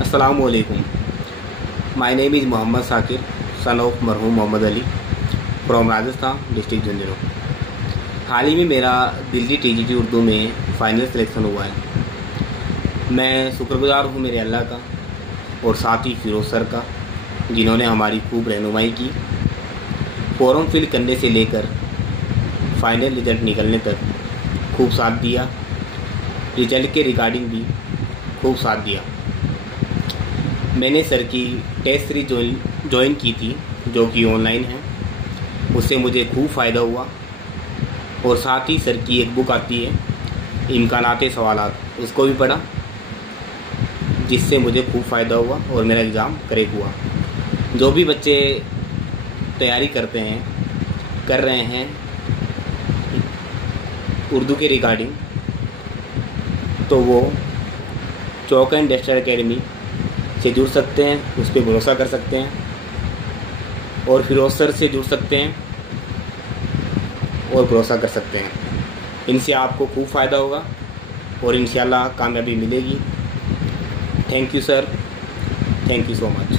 Assalamualaikum. My name is Mohammad Sakir, son of मरहूम Mohammad Ali from Rajasthan district Jhunjhunu. हाल ही में मेरा Delhi TGT Urdu में फ़ाइनल सिलेक्शन हुआ है। मैं शुक्रगुजार हूँ मेरे अल्लाह का और साथ ही फिरोज़ सर का, जिन्होंने हमारी खूब रहनुमाई की। फॉर्म फिल करने से लेकर फ़ाइनल रिज़ल्ट निकलने तक खूब साथ दिया। रिज़ल्ट के रिगार्डिंग भी खूब साथ दिया। मैंने सर की टेस्ट सीरीज ज्वाइन की थी, जो कि ऑनलाइन है। उससे मुझे खूब फ़ायदा हुआ और साथ ही सर की एक बुक आती है इम्कानाते सवालात, उसको भी पढ़ा, जिससे मुझे खूब फ़ायदा हुआ और मेरा एग्ज़ाम क्रैक हुआ। जो भी बच्चे तैयारी कर रहे हैं उर्दू के रिगार्डिंग, तो वो चौक एंड डस्टर एकेडमी से जुड़ सकते हैं, उस पर भरोसा कर सकते हैं और फिरोज़ सर से जुड़ सकते हैं और भरोसा कर सकते हैं। इनसे आपको खूब फ़ायदा होगा और इंशाल्लाह कामयाबी मिलेगी। Thank you sir, thank you so much.